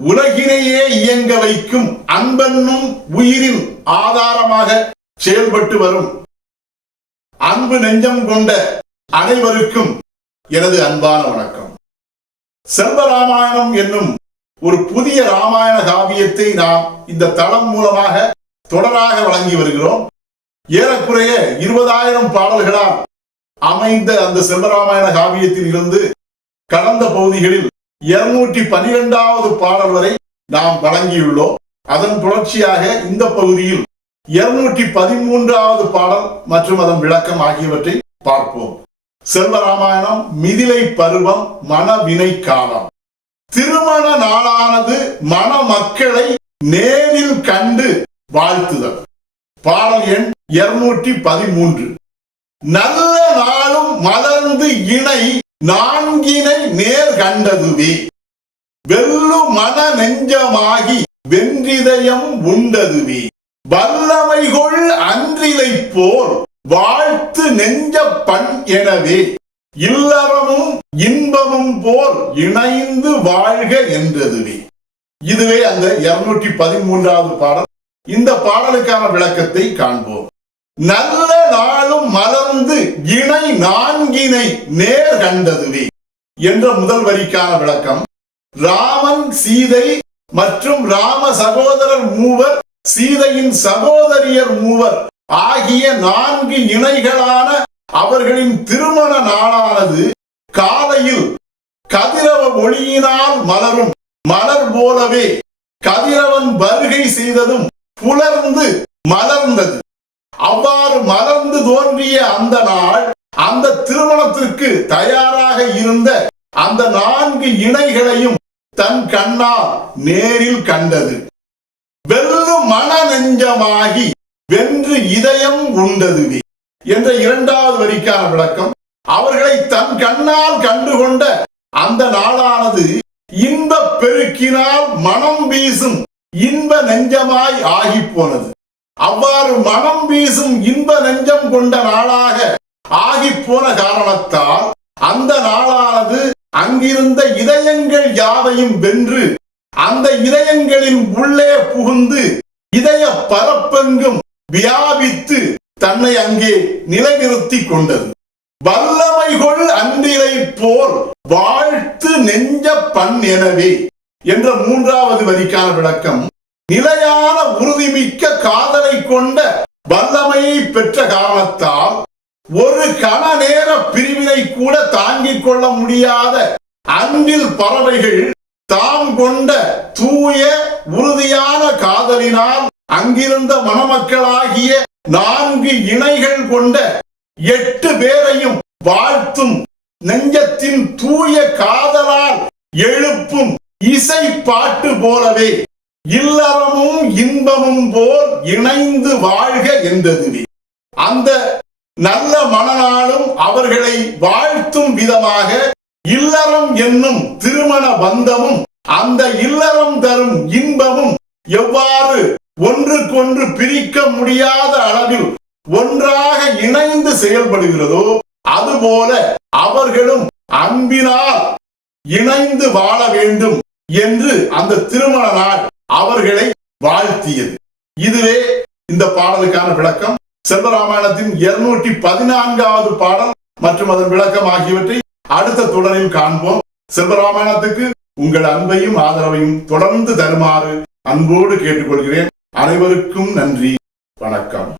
உலகினையே இயங்க வைக்கும் அன்பென்னும் உயிரின் ஆதாரமாக செயல்பட்டு வரும் அன்பு நெஞ்சம் கொண்ட அனைவருக்கும் எனது அன்பான வணக்கம். செல்வ ராமாயணம் என்னும் ஒரு புதிய ராமாயண காவியத்தை நாம் இந்த தளம் மூலமாக தொடராக வழங்கி வருகிறோம். ஏறக்குறைய இருபதாயிரம் பாடல்களால் அமைந்த அந்த செல்வராமாயண காவியத்தில் இருந்து கடந்த பகுதிகளில் இருநூற்றி பனிரெண்டாவது பாடல் வரை நாம் வழங்கியுள்ளோம். அதன் தொடர்ச்சியாக இந்த பகுதியில் இருநூற்றி பதிமூன்றாவது பாடல் மற்றும் அதன் விளக்கம் ஆகியவற்றை பார்ப்போம். செல்வராமாயணம் மிதிலை பருவம் மனவினை காலம். திருமண நாளானது மணமக்களை நேரில் கண்டு வாழ்த்துதல். பாடல் எண் இருநூற்றி பதிமூன்று. நல்ல நாளும் மலர்ந்து இணை நான்கினை நேர் கண்டதுவே. வெல்லு மன நெஞ்சமாகி வென்றிதயம் உண்டதுவே. வல்லமைகொள் அன்றிலை போல் வாழ்த்து நெஞ்ச பண் எனவே. இல்லறமும் இன்பமும் போல் இணைந்து வாழ்க என்றதுவே. இதுவே அந்த இருநூற்றி பதிமூன்றாவது பாடல். இந்த பாடலுக்கான விளக்கத்தை காண்போம். நல்ல நாளும் மலர்ந்து இணை நான்கினை நேர் கண்டதுவே என்ற முதல் வரிக்கான விளக்கம். ராமன் சீதை மற்றும் ராம சகோதரர் மூவர் சீதையின் சகோதரியர் மூவர் ஆகிய நான்கு இணைகளான அவர்களின் திருமண நாளானது காலையில் கதிரவ ஒளியினால் மலரும் மலர் போலவே கதிரவன் வருகை செய்ததும் புலர்ந்து தோன்றிய அந்த நாள் அந்த திருமணத்திற்கு தயாராக இருந்த அந்த நான்கு இணைகளையும் தன் கண்ணால் நேரில் கண்டது. வெல்லு மன நெஞ்சமாகி வென்று இதயம் உண்டதுவே என்ற இரண்டாவது வரிக்கான விளக்கம். அவர்களை தன் கண்ணால் கண்டுகொண்ட அந்த நாளானது இன்ப பெருக்கினால் மனம் வீசும் இன்ப நெஞ்சமாய் ஆகி போனது. அவ்வாறு மனம் வீசும் இன்ப நெஞ்சம் கொண்ட நாளாக ஆகி போன காரணத்தால் அந்த நாளானது அங்கிருந்த இதயங்கள் யாவையும் வென்று அந்த இதயங்களின் உள்ளே புகுந்து இதய பரப்பெங்கும் வியாபித்து தன்னை அங்கே நிலைநிறுத்திக் கொண்டது. வல்லமை கொள் அன்றிலை போல் வாழ்த்து நெஞ்ச பண் எனவே என்ற மூன்றாவது வரிக்கான விளக்கம் நிலையான உறுதிமிக்க காதலை கொண்ட வல்லமையை பெற்ற காரணத்தால் ஒரு கண நேர பிரிவினை கூட தாங்கிக் கொள்ள முடியாத அன்பில் பறவைகள் தாம் கொண்ட தூய உறுதியான காதலினால் அங்கிருந்த மணமக்களாகிய நான்கு இணைகள் கொண்ட எட்டு பேரையும் வாழ்த்தும். நெஞ்சத்தின் தூய காதலால் எழுப்பும் இசை பாட்டு போலவே இல்லறமும் இன்பமும் போல் இணைந்து வாழ்க என்றதுவே. அந்த நல்ல மனநாளும் அவர்களை வாழ்த்தும் விதமாக இல்லறம் என்னும் திருமண பந்தமும் அந்த இல்லறம் தரும் இன்பமும் எவ்வாறு ஒன்றுக்கொன்று பிரிக்க முடியாத அளவில் ஒன்றாக இணைந்து செயல்படுகிறதோ அதுபோல அவர்களும் அன்பினால் இணைந்து வாழ வேண்டும் என்று அந்த திருமண நாள் அவர்களை வாழ்த்தியது. இதுவே இந்த பாடலுக்கான விளக்கம். செல்வராமாயணத்தின் இருநூற்றி பதினான்காவது பாடல் மற்றும் அதன் விளக்கம் ஆகியவற்றை அடுத்த தொடரில் காண்போம். செல்வராமாயணத்துக்கு உங்கள் அன்பையும் ஆதரவையும் தொடர்ந்து தருமாறு அன்போடு கேட்டுக்கொள்கிறேன். அனைவருக்கும் நன்றி. வணக்கம்.